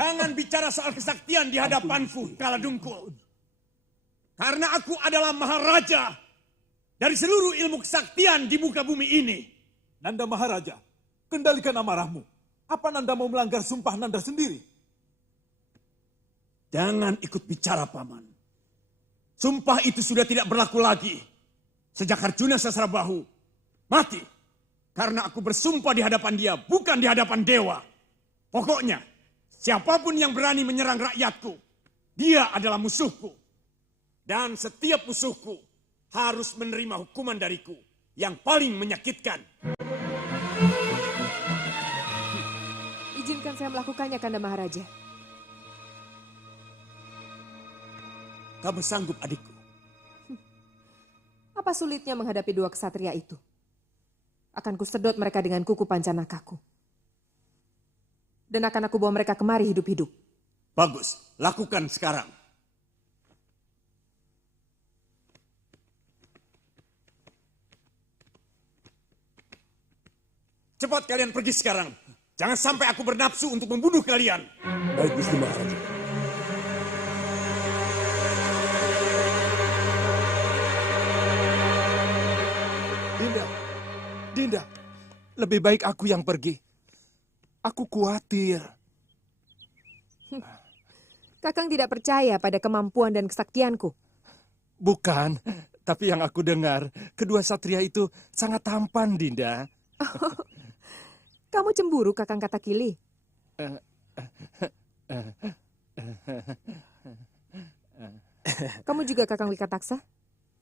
Jangan bicara soal kesaktian di hadapanku, Kaladungkul. Karena aku adalah Maharaja dari seluruh ilmu kesaktian di muka bumi ini. Nanda Maharaja, kendalikan amarahmu. Apa Nanda mau melanggar sumpah Nanda sendiri? Jangan ikut bicara, Paman. Sumpah itu sudah tidak berlaku lagi. Sejak Arjuna Sasrabahu mati. Karena aku bersumpah di hadapan dia, bukan di hadapan dewa. Pokoknya, siapapun yang berani menyerang rakyatku, dia adalah musuhku. Dan setiap musuhku harus menerima hukuman dariku yang paling menyakitkan. Izinkan saya melakukannya, Kanda Maharaja. Kamu sanggup, adikku? Apa sulitnya menghadapi dua kesatria itu? Akan kusedot mereka dengan kuku pancanakaku. Dan akan aku bawa mereka kemari hidup-hidup. Bagus, lakukan sekarang. Cepat kalian pergi sekarang. Jangan sampai aku bernafsu untuk membunuh kalian. Baik, Gusti Maharaja. Dinda, lebih baik aku yang pergi. Aku khawatir. Kakang tidak percaya pada kemampuan dan kesaktianku. Bukan, tapi yang aku dengar, kedua satria itu sangat tampan, Dinda. Kamu cemburu, Kakang Katakili? Kamu juga, Kakang Wikataksa?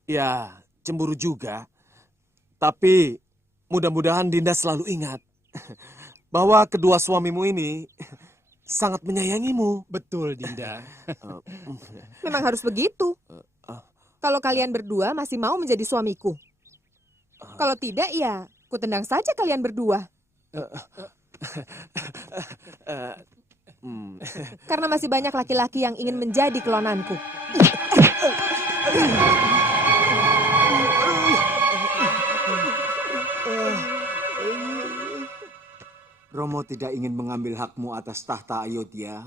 Ya, cemburu juga. Tapi mudah-mudahan Dinda selalu ingat bahwa kedua suamimu ini sangat menyayangimu. Betul, Dinda. Memang harus begitu. Kalau kalian berdua masih mau menjadi suamiku. Kalau tidak, ya kutendang saja kalian berdua. Karena masih banyak laki-laki yang ingin menjadi kelonanku. Romo tidak ingin mengambil hakmu atas tahta Ayodhya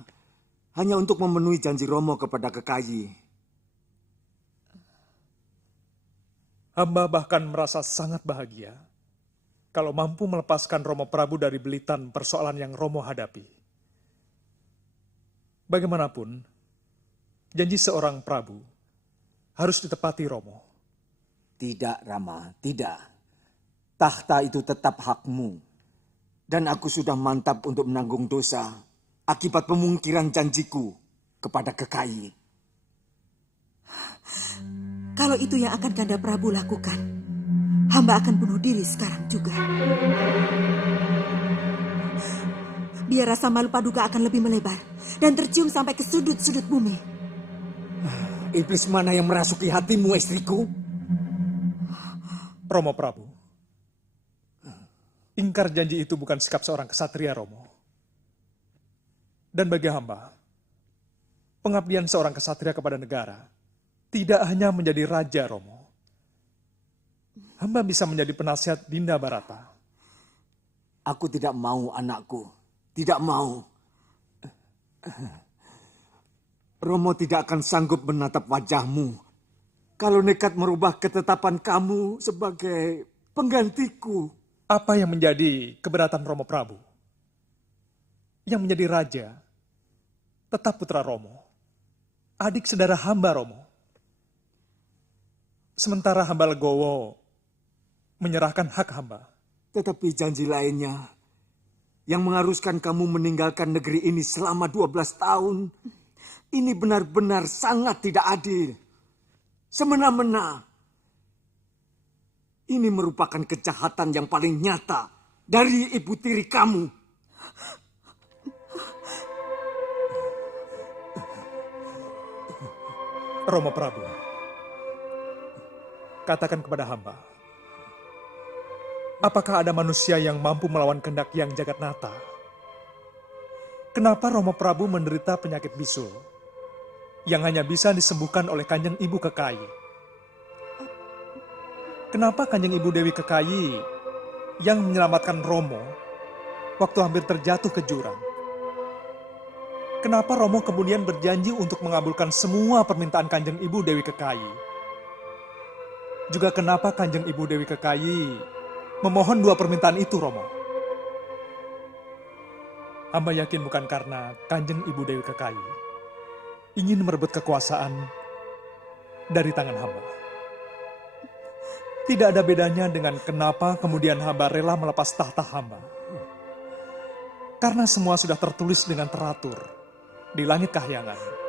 hanya untuk memenuhi janji Romo kepada Kekayi. Hamba bahkan merasa sangat bahagia kalau mampu melepaskan Romo Prabu dari belitan persoalan yang Romo hadapi. Bagaimanapun, janji seorang Prabu harus ditepati, Romo. Tidak, Rama, tidak. Tahta itu tetap hakmu. Dan aku sudah mantap untuk menanggung dosa akibat pemungkiran janjiku kepada Kekayi. Kalau itu yang akan Kanda Prabu lakukan, hamba akan bunuh diri sekarang juga. Biar rasa malu Paduka akan lebih melebar dan tercium sampai ke sudut-sudut bumi. Iblis mana yang merasuki hatimu, istriku? Romo Prabu, ingkar janji itu bukan sikap seorang kesatria, Romo. Dan bagi hamba, pengabdian seorang kesatria kepada negara tidak hanya menjadi raja, Romo. Hamba bisa menjadi penasihat Dinda Barata. Aku tidak mau, anakku. Tidak mau. Romo tidak akan sanggup menatap wajahmu kalau nekat merubah ketetapan kamu sebagai penggantiku. Apa yang menjadi keberatan Romo Prabu? Yang menjadi raja tetap putra Romo, adik saudara hamba, Romo. Sementara hamba legowo menyerahkan hak hamba. Tetapi janji lainnya yang mengharuskan kamu meninggalkan negeri ini selama 12 tahun, ini benar-benar sangat tidak adil. Semena-mena. Ini merupakan kejahatan yang paling nyata dari ibu tiri kamu. Romo Prabu, katakan kepada hamba, apakah ada manusia yang mampu melawan kehendak yang jagat nata? Kenapa Romo Prabu menderita penyakit bisul yang hanya bisa disembuhkan oleh Kanjeng Ibu Kekayi? Kenapa Kanjeng Ibu Dewi Kekayi yang menyelamatkan Romo waktu hampir terjatuh ke jurang? Kenapa Romo kemudian berjanji untuk mengabulkan semua permintaan Kanjeng Ibu Dewi Kekayi? Juga kenapa Kanjeng Ibu Dewi Kekayi memohon 2 permintaan itu, Romo? Hamba yakin bukan karena Kanjeng Ibu Dewi Kekayi ingin merebut kekuasaan dari tangan hamba. Tidak ada bedanya dengan kenapa kemudian hamba rela melepas tahta hamba. Karena semua sudah tertulis dengan teratur di langit kahyangan.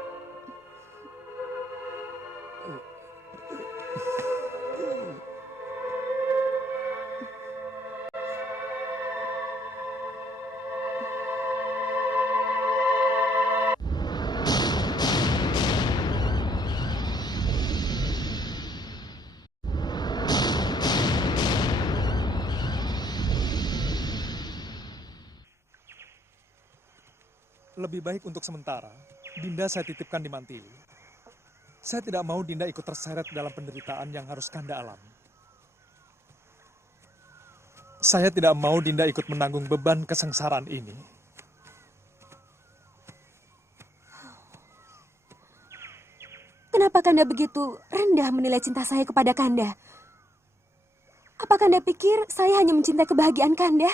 Lebih baik untuk sementara, Dinda saya titipkan di Mantili. Saya tidak mau Dinda ikut terseret dalam penderitaan yang harus Kanda alami. Saya tidak mau Dinda ikut menanggung beban kesengsaraan ini. Kenapa Kanda begitu rendah menilai cinta saya kepada Kanda? Apa Kanda pikir saya hanya mencintai kebahagiaan Kanda?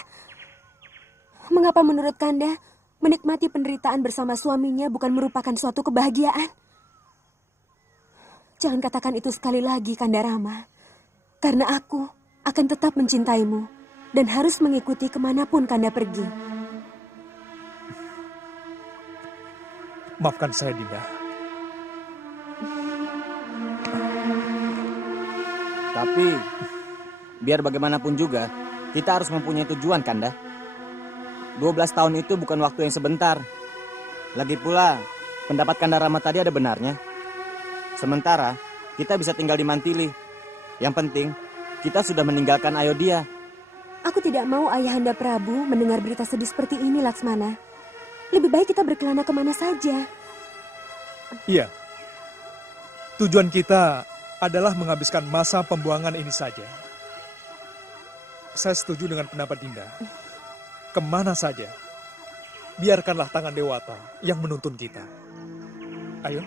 Mengapa menurut Kanda menikmati penderitaan bersama suaminya bukan merupakan suatu kebahagiaan? Jangan katakan itu sekali lagi, Kanda Rama. Karena aku akan tetap mencintaimu dan harus mengikuti kemanapun Kanda pergi. Maafkan saya, Dinda. Tapi, biar bagaimanapun juga, kita harus mempunyai tujuan, Kanda. 12 tahun itu bukan waktu yang sebentar. Lagi pula, pendapat Kanda Rama tadi ada benarnya. Sementara, kita bisa tinggal di Mantili. Yang penting, kita sudah meninggalkan Ayodhya. Aku tidak mau Ayahanda Prabu mendengar berita sedih seperti ini, Laksmana. Lebih baik kita berkelana kemana saja. Iya. Tujuan kita adalah menghabiskan masa pembuangan ini saja. Saya setuju dengan pendapat Dinda. Kemana saja, biarkanlah tangan Dewata yang menuntun kita. Ayo.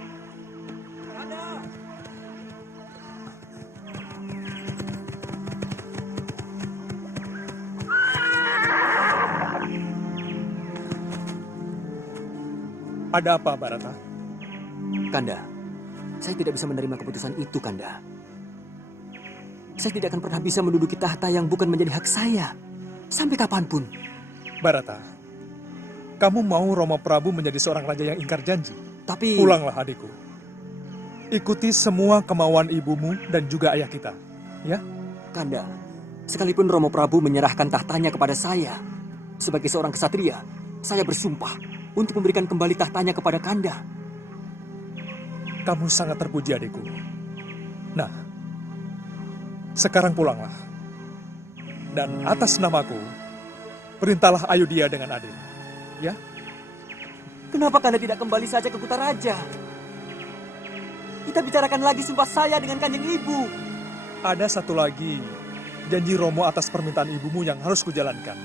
Ada apa, Barata? Kanda, saya tidak bisa menerima keputusan itu, Kanda. Saya tidak akan pernah bisa menduduki tahta yang bukan menjadi hak saya. Sampai kapanpun. Barata, kamu mau Romo Prabu menjadi seorang raja yang ingkar janji? Tapi... Pulanglah, adikku. Ikuti semua kemauan ibumu dan juga ayah kita, ya? Kanda, Sekalipun Romo Prabu menyerahkan tahtanya kepada saya, sebagai seorang kesatria, saya bersumpah untuk memberikan kembali tahtanya kepada Kanda. Kamu sangat terpuji adikku. Nah, sekarang pulanglah. Dan atas namaku, perintahlah Ayodhya dengan adil. Ya? Kenapa Kanda tidak kembali saja ke Kutaraja? Kita bicarakan lagi sumpah saya dengan Kanjeng Ibu. Ada satu lagi janji Romo atas permintaan ibumu yang harus kujalankan.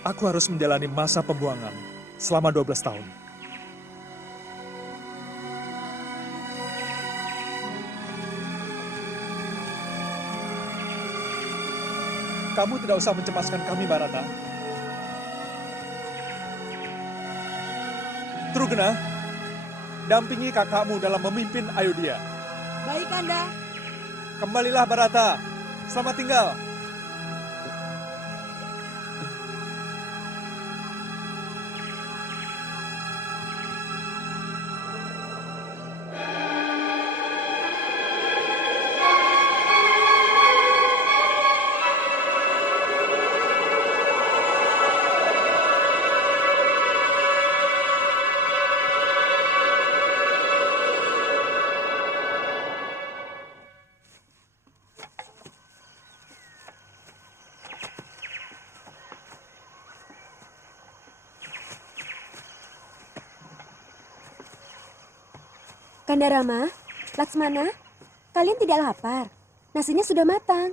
Aku harus menjalani masa pembuangan selama 12 tahun. Kamu tidak usah mencemaskan kami, Barata. Trugena, dampingi kakakmu dalam memimpin Ayodhya. Baik, Kanda. Kembalilah, Barata. Selamat tinggal. Kanda Rama, Laksmana, kalian tidak lapar. Nasinya sudah matang.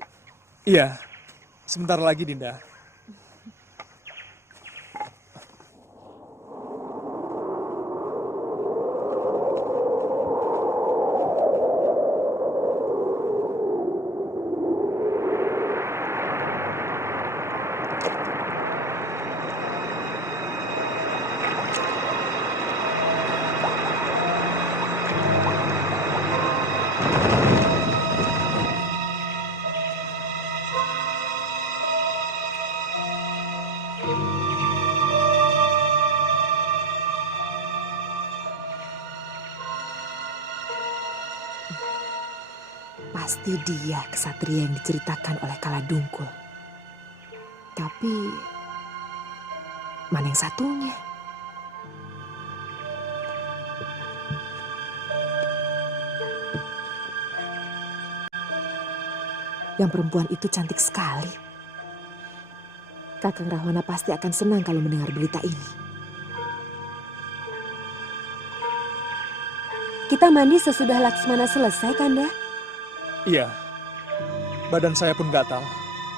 Iya, sebentar lagi, Dinda. Pasti dia kesatria yang diceritakan oleh Kala Dungkul. Tapi mana yang satunya? Yang perempuan itu cantik sekali. Kakang Rahwana pasti akan senang kalau mendengar berita ini. Kita mandi sesudah Laksmana selesai, Kanda. Iya, badan saya pun gatal.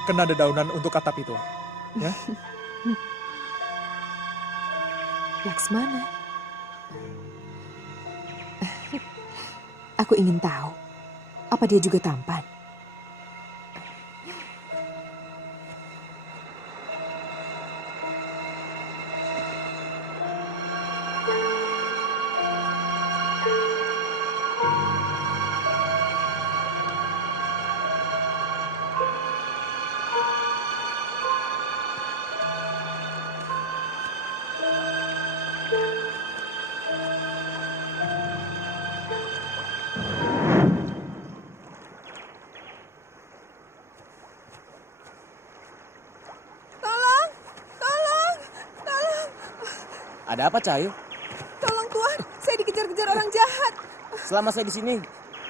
Kena dedaunan untuk atap itu. Ya? Laksmana. Aku ingin tahu, apa dia juga tampan? Ada apa, Cahayu? Tolong Tuan, saya dikejar-kejar orang jahat. Selama saya di sini,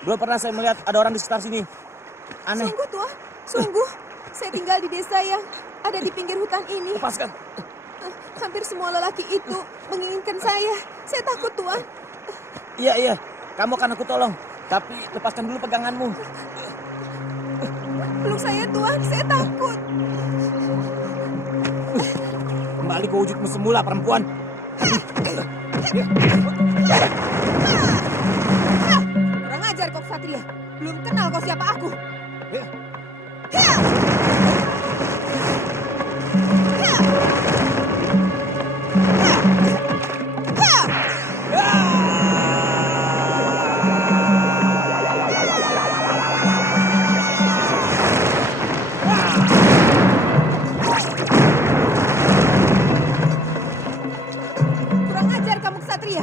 belum pernah saya melihat ada orang di sekitar sini. Aneh. Sungguh Tuan, sungguh. Saya tinggal di desa yang ada di pinggir hutan ini. Lepaskan. Hampir semua lelaki itu menginginkan saya. Saya takut Tuan. Iya. Kamu akan aku tolong. Tapi lepaskan dulu peganganmu. Peluk saya Tuan, saya takut. Kembali ke wujudmu semula, perempuan. Kurang ajar kau Ksatria. Belum kenal kau siapa aku. Kurang ajar kamu Ksatria.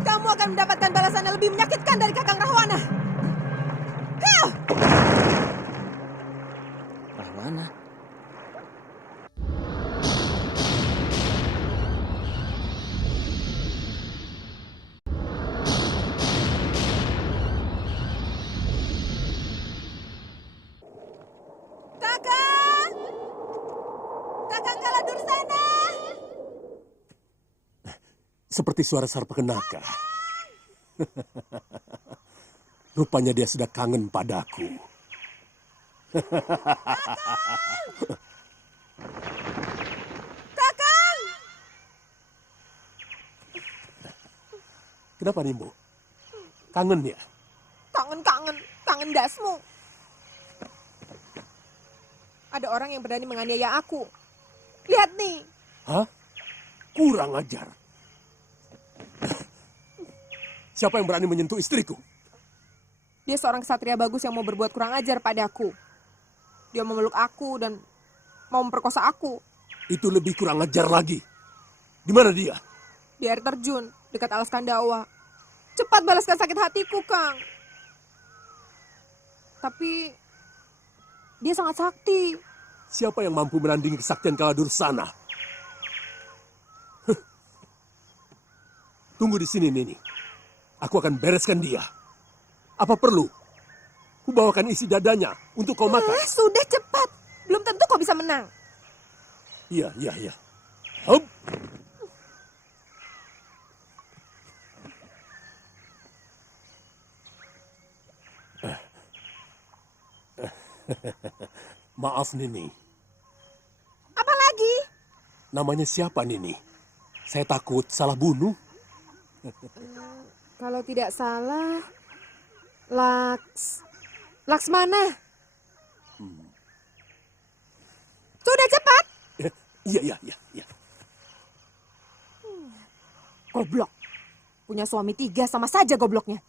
Kamu akan mendapatkan balasan yang lebih menyakitkan dari Kakang Rahwana. Seperti suara Sarpakenaka. Rupanya dia sudah kangen padaku. Kakang! Kenapa Nimbo? Kangen ya? Kangen dasmu. Ada orang yang berani menganiaya aku. Lihat nih. Hah? Kurang ajar. Siapa yang berani menyentuh istriku? Dia seorang kesatria bagus yang mau berbuat kurang ajar padaku. Dia memeluk aku dan mau memperkosa aku. Itu lebih kurang ajar lagi. Di mana dia? Di air terjun, dekat alas Kandawa. Cepat balaskan sakit hatiku, Kang. Tapi dia sangat sakti. Siapa yang mampu menandingi kesaktian Kaladursana? Tunggu di sini, Nini. Aku akan bereskan dia. Apa perlu? Kubawakan isi dadanya untuk kau makan. Sudah cepat. Belum tentu kau bisa menang. Iya. Hup. Maaf, Nini. Apa lagi? Namanya siapa, Nini? Saya takut salah bunuh. Kalau tidak salah, Laksmana. Sudah cepat. Iya. Goblok. Punya suami 3 sama saja gobloknya.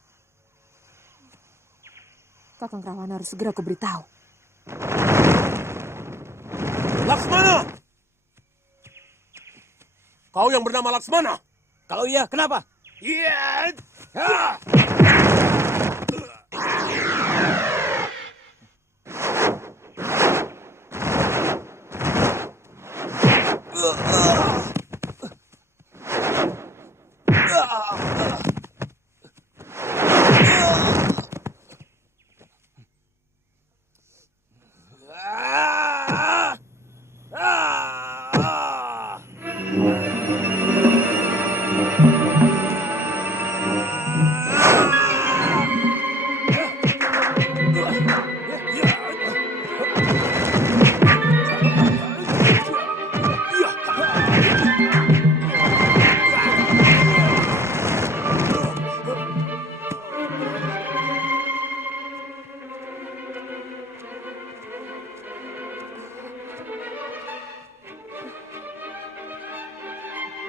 Kakang Rahwana harus segera aku beritahu. Laksmana! Kau yang bernama Laksmana? Kalau iya, kenapa? Iya.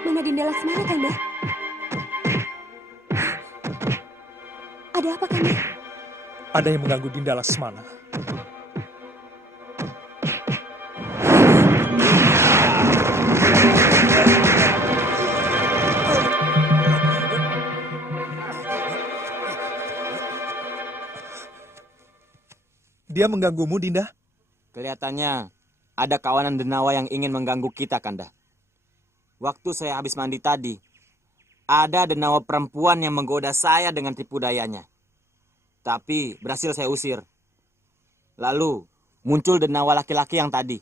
Mana Dinda Laksmana, Kanda? Ada apa, Kanda? Ada yang mengganggu Dinda Laksmana. Dia mengganggumu, Dinda? Kelihatannya ada kawanan Denawa yang ingin mengganggu kita, Kanda. Waktu saya habis mandi tadi, ada Denawa perempuan yang menggoda saya dengan tipu dayanya. Tapi berhasil saya usir. Lalu muncul Denawa laki-laki yang tadi.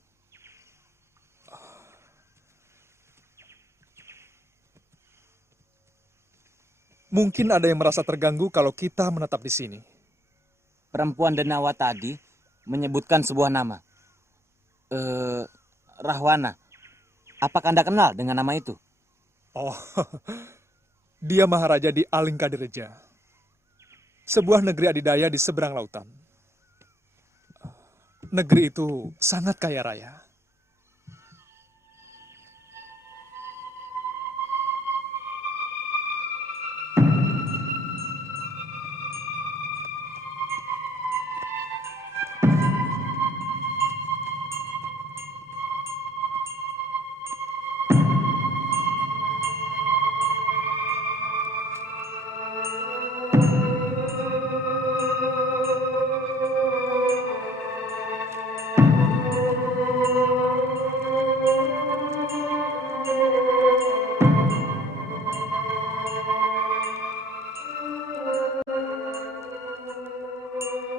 Mungkin ada yang merasa terganggu kalau kita menetap di sini. Perempuan Denawa tadi menyebutkan sebuah nama. Rahwana. Apakah Anda kenal dengan nama itu? Oh, dia Maharaja di Alingkadireja. Sebuah negeri adidaya di seberang lautan. Negeri itu sangat kaya raya.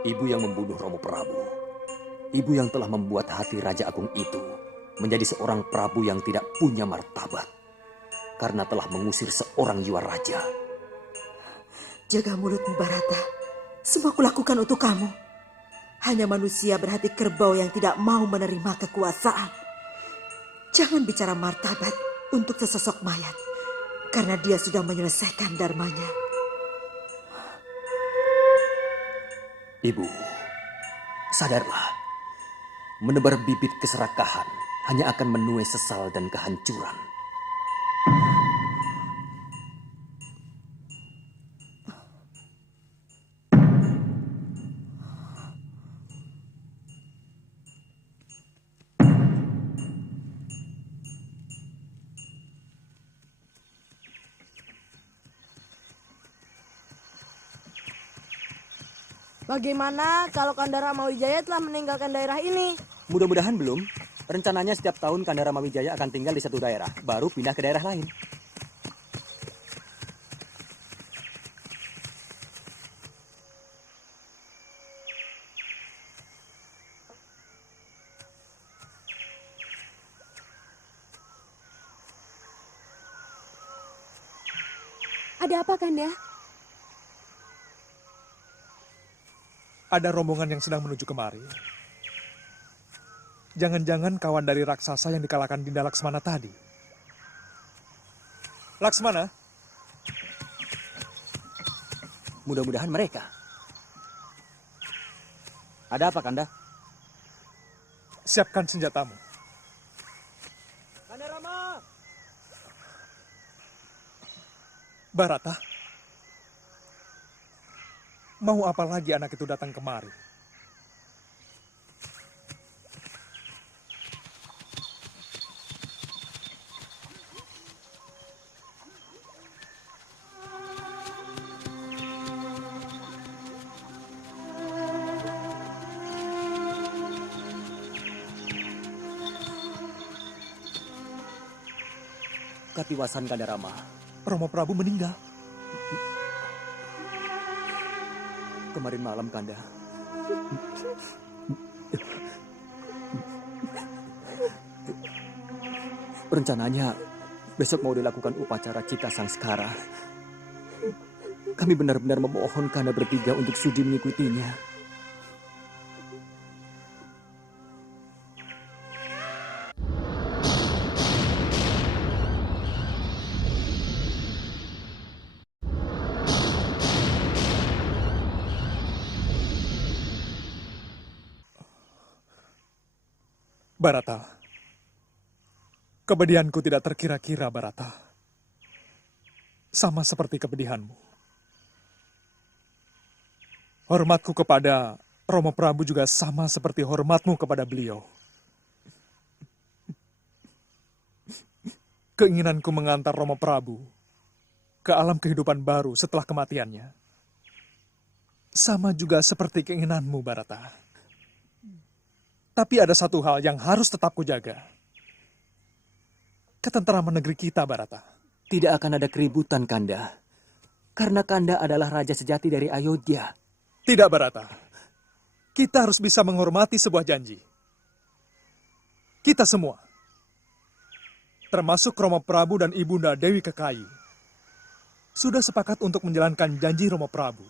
Ibu yang membunuh Romo Prabu. Ibu yang telah membuat hati Raja Agung itu menjadi seorang Prabu yang tidak punya martabat. karena telah mengusir seorang jiwa raja. Jaga mulutmu, Barata. Semua kulakukan untuk kamu. Hanya manusia berhati kerbau yang tidak mau menerima kekuasaan. Jangan bicara martabat untuk sesosok mayat, karena dia sudah menyelesaikan dharmanya. Ibu, sadarlah. Menebar bibit keserakahan hanya akan menuai sesal dan kehancuran. Bagaimana kalau Kanda Ramawijaya telah meninggalkan daerah ini? Mudah-mudahan belum. Rencananya setiap tahun Kanda Ramawijaya akan tinggal di satu daerah, baru pindah ke daerah lain. Ada apa, Kanda? Ada rombongan yang sedang menuju kemari. Jangan-jangan kawan dari raksasa yang dikalahkan Dinda Laksmana tadi. Laksmana? Mudah-mudahan mereka. Ada apa, Kanda? Siapkan senjatamu. Kanda Rama! Barata? Mau apa lagi anak itu datang kemari? Katiwasan Kanda Rama. Romo Prabu meninggal. Kemarin malam, Kanda. Rencananya besok mau dilakukan upacara Cita Sangskara. Kami benar-benar memohon Kanda bertiga untuk sudi mengikutinya. Barata, kepedihanku tidak terkira-kira, Barata. Sama seperti kepedihanmu. Hormatku kepada Romo Prabu juga sama seperti hormatmu kepada beliau. Keinginanku mengantar Romo Prabu ke alam kehidupan baru setelah kematiannya. Sama juga seperti keinginanmu, Barata. Tapi ada satu hal yang harus tetap kujaga. Ketentraman negeri kita, Barata. Tidak akan ada keributan, Kanda. Karena Kanda adalah raja sejati dari Ayodhya. Tidak, Barata. Kita harus bisa menghormati sebuah janji. Kita semua, termasuk Romo Prabu dan Ibunda Dewi Kekayi, sudah sepakat untuk menjalankan janji Romo Prabu,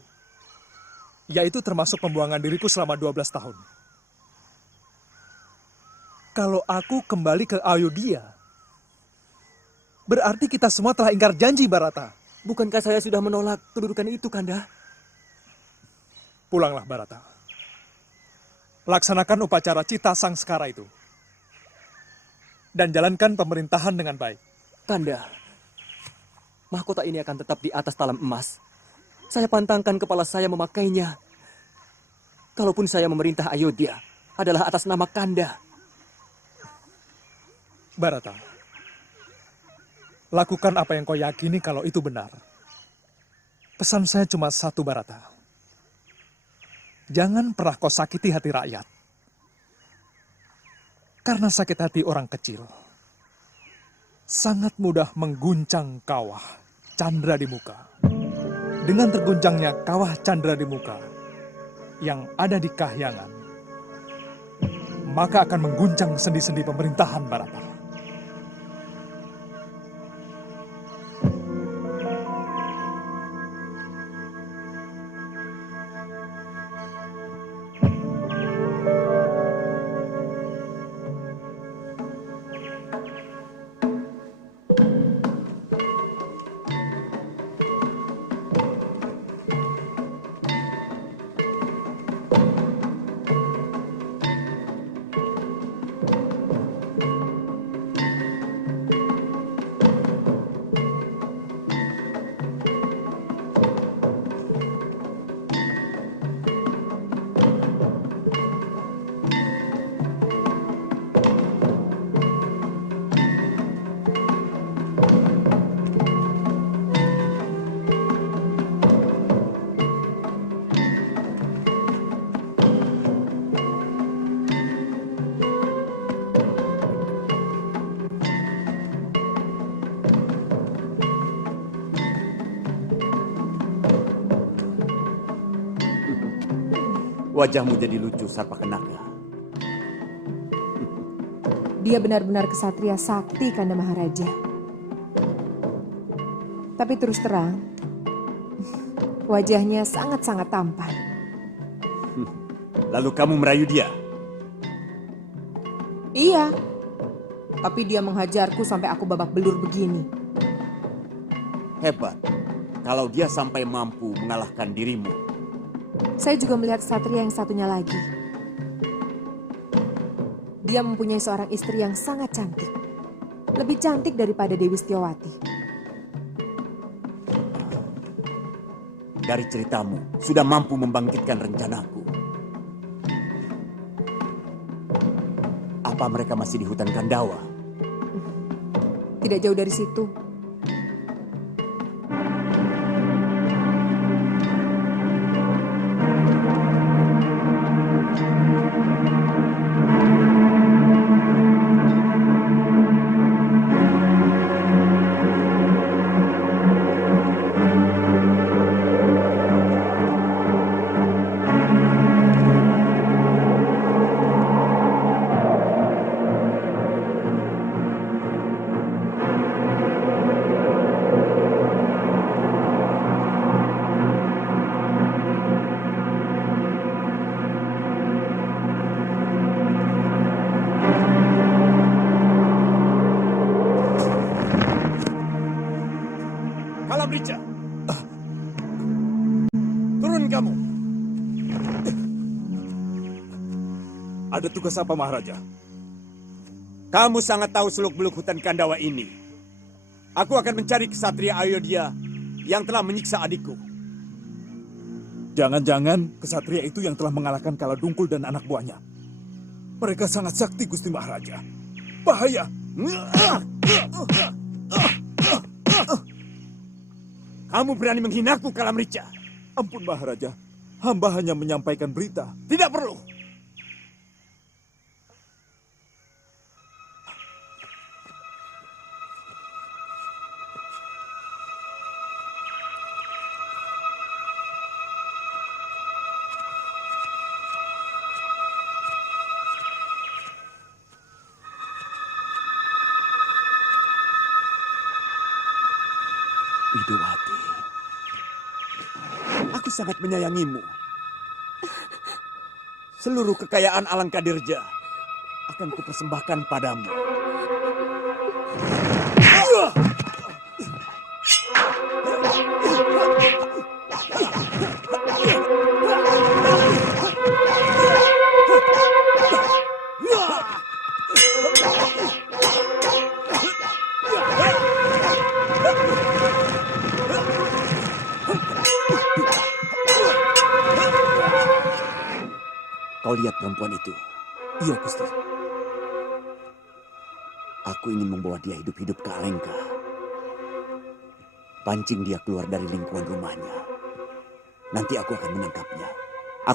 yaitu termasuk pembuangan diriku selama 12 tahun. Kalau aku kembali ke Ayodhya, berarti kita semua telah ingkar janji, Barata. Bukankah saya sudah menolak kedudukan itu, Kanda? Pulanglah, Barata. Laksanakan upacara Cita Sangskara itu. Dan jalankan pemerintahan dengan baik. Kanda, mahkota ini akan tetap di atas talam emas. Saya pantangkan kepala saya memakainya. Kalaupun saya memerintah Ayodhya, adalah atas nama Kanda. Barata, lakukan apa yang kau yakini kalau itu benar. Pesan saya cuma satu, Barata. Jangan pernah kau sakiti hati rakyat. Karena sakit hati orang kecil sangat mudah mengguncang kawah candra di muka. Dengan terguncangnya kawah candra di muka yang ada di kahyangan, maka akan mengguncang sendi-sendi pemerintahan, Barata. Wajahmu jadi lucu, Sarpakenaka. Dia benar-benar kesatria sakti, Kanda Maharaja. Tapi terus terang, wajahnya sangat-sangat tampan. Lalu kamu merayu dia? Iya, tapi dia menghajarku sampai aku babak belur begini. Hebat, kalau dia sampai mampu mengalahkan dirimu. Saya juga melihat satria yang satunya lagi. Dia mempunyai seorang istri yang sangat cantik. Lebih cantik daripada Dewi Setiawati. Dari ceritamu, sudah mampu membangkitkan rencanaku. Apa mereka masih di hutan Kandawa? Tidak jauh dari situ. Kalamrica, turun kamu. Ada tugas apa, Maharaja? Kamu sangat tahu seluk-beluk hutan Kandawa ini. Aku akan mencari kesatria Ayodhya yang telah menyiksa adikku. Jangan-jangan kesatria itu yang telah mengalahkan Kala Dungkul dan anak buahnya. Mereka sangat sakti, Gusti Maharaja. Bahaya! Kamu berani menghinaku, Kalamrica? Ampun, Maharaja. Hamba hanya menyampaikan berita. Tidak perlu. Widowati, aku sangat menyayangimu. Seluruh kekayaan Alangkadirja akan kupersembahkan padamu. Kau lihat perempuan itu? Iya, Gusti. Aku ingin membawa dia hidup-hidup ke Alengka. Pancing dia keluar dari lingkungan rumahnya. Nanti aku akan menangkapnya.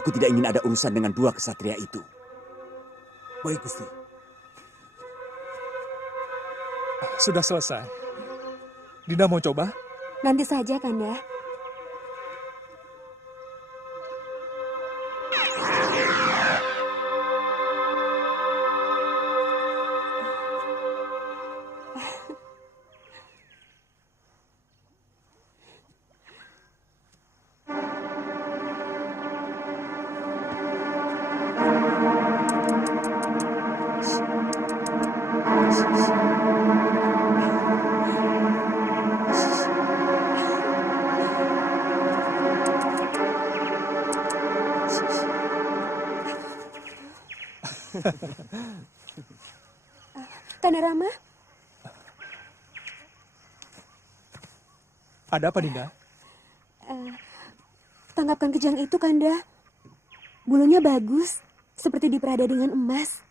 Aku tidak ingin ada urusan dengan dua kesatria itu. Baik, Gusti. Sudah selesai. Dinda mau coba? Nanti saja, Kanda. Kanda Rama? Ada apa, Dinda? Tangkapkan kejang itu, Kanda. Bulunya bagus, seperti diperada dengan emas.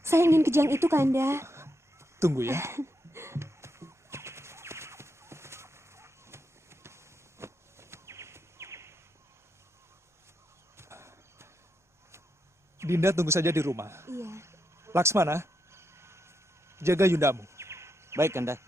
Saya ingin kejang itu, Kanda. Tunggu ya. Dinda tunggu saja di rumah. Iya. Laksmana, jaga Yundamu. Baik, Kanda.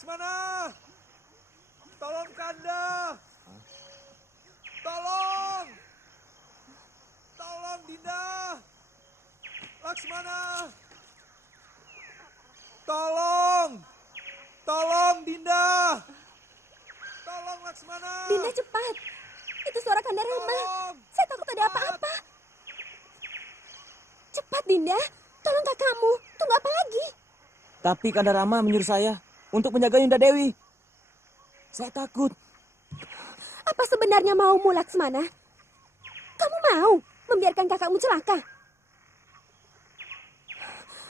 Laksmana! Tolong Kanda! Tolong! Tolong Dinda! Laksmana! Tolong! Tolong Dinda! Tolong Laksmana! Dinda cepat. Itu suara Kanda Rama. Saya takut ada apa-apa. Cepat Dinda, tolong kakakmu. Tunggu apa lagi? Tapi Kanda Rama menyuruh saya untuk menjaga Yunda Dewi. Saya takut. Apa sebenarnya maumu, Laksmana? Kamu mau membiarkan kakakmu celaka?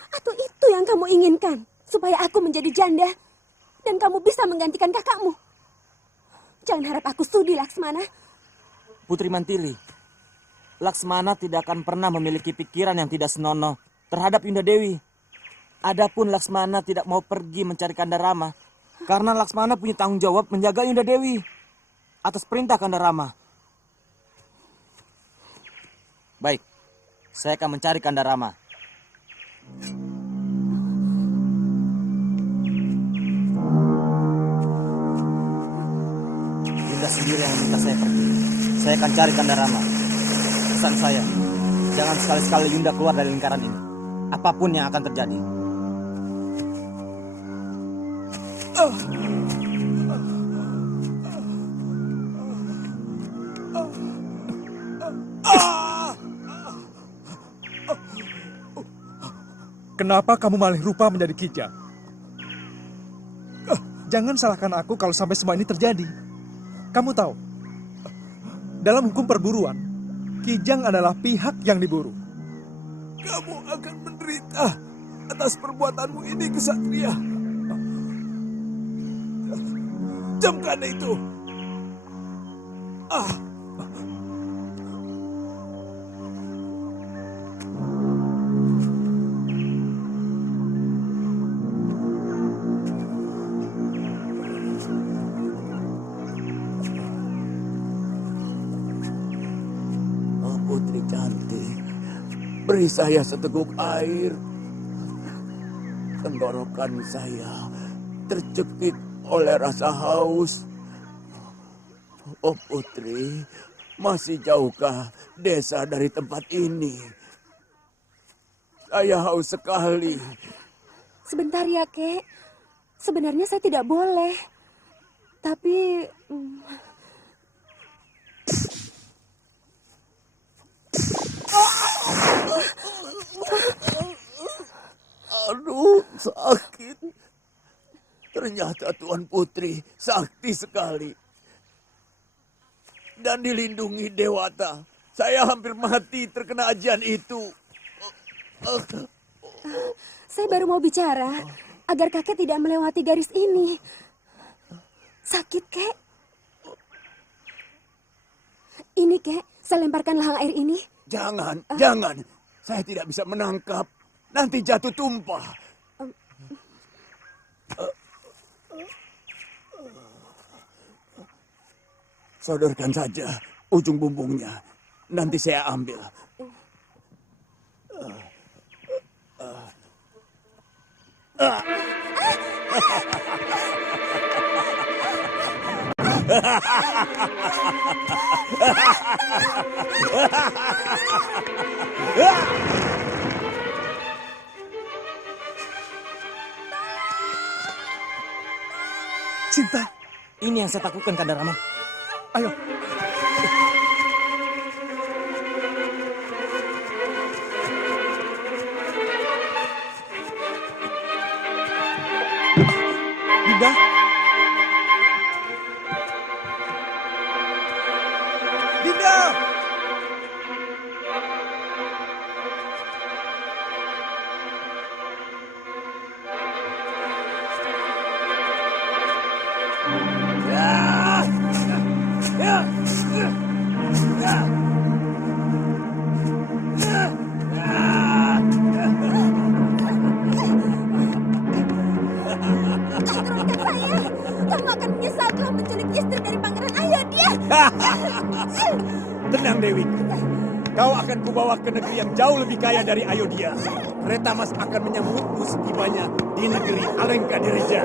Atau itu yang kamu inginkan? Supaya aku menjadi janda dan kamu bisa menggantikan kakakmu? Jangan harap aku sudi, Laksmana. Putri Mantili, Laksmana tidak akan pernah memiliki pikiran yang tidak senonoh terhadap Yunda Dewi. Adapun Laksmana tidak mau pergi mencari Kanda Rama karena Laksmana punya tanggung jawab menjaga Yunda Dewi atas perintah Kanda Rama. Baik, saya akan mencari Kanda Rama. Yunda sendiri yang minta saya pergi. Saya akan cari Kanda Rama. Pesan saya, jangan sekali-sekali Yunda keluar dari lingkaran ini. Apapun yang akan terjadi. Kenapa kamu malih rupa menjadi kijang? Jangan salahkan aku kalau sampai semua ini terjadi. Kamu tahu, dalam hukum perburuan, kijang adalah pihak yang diburu. Kamu akan menderita atas perbuatanmu ini, kesatria. Camkan itu. Oh, putri cantik, beri saya seteguk air. Tenggorokan saya tercekik oleh rasa haus. Oh putri, masih jauhkah desa dari tempat ini? Saya haus sekali. Sebentar ya, Kek. Sebenarnya saya tidak boleh. Tapi... Aduh, sakit. Ternyata Tuan Putri sakti sekali. Dan dilindungi Dewata. Saya hampir mati terkena ajian itu. Saya baru mau bicara agar kakek tidak melewati garis ini. Sakit, Kek. Ini, Kek, saya lemparkan lahang air ini. Jangan, jangan. Saya tidak bisa menangkap. Nanti jatuh tumpah. Sodorkan saja ujung bumbungnya. Nanti saya ambil. Cinta. Ini yang saya takutkan, Kanda Rama. Ayo. Dinda. Dinda. Turunkan saya. Kamu akan menyesal telah menculik istri dari Pangeran Ayodhya. Tenang, Dewi. Kau akan kubawa ke negeri yang jauh lebih kaya dari Ayodhya. Kereta Mas akan menyambutmu setibanya di negeri Alengka Dirija.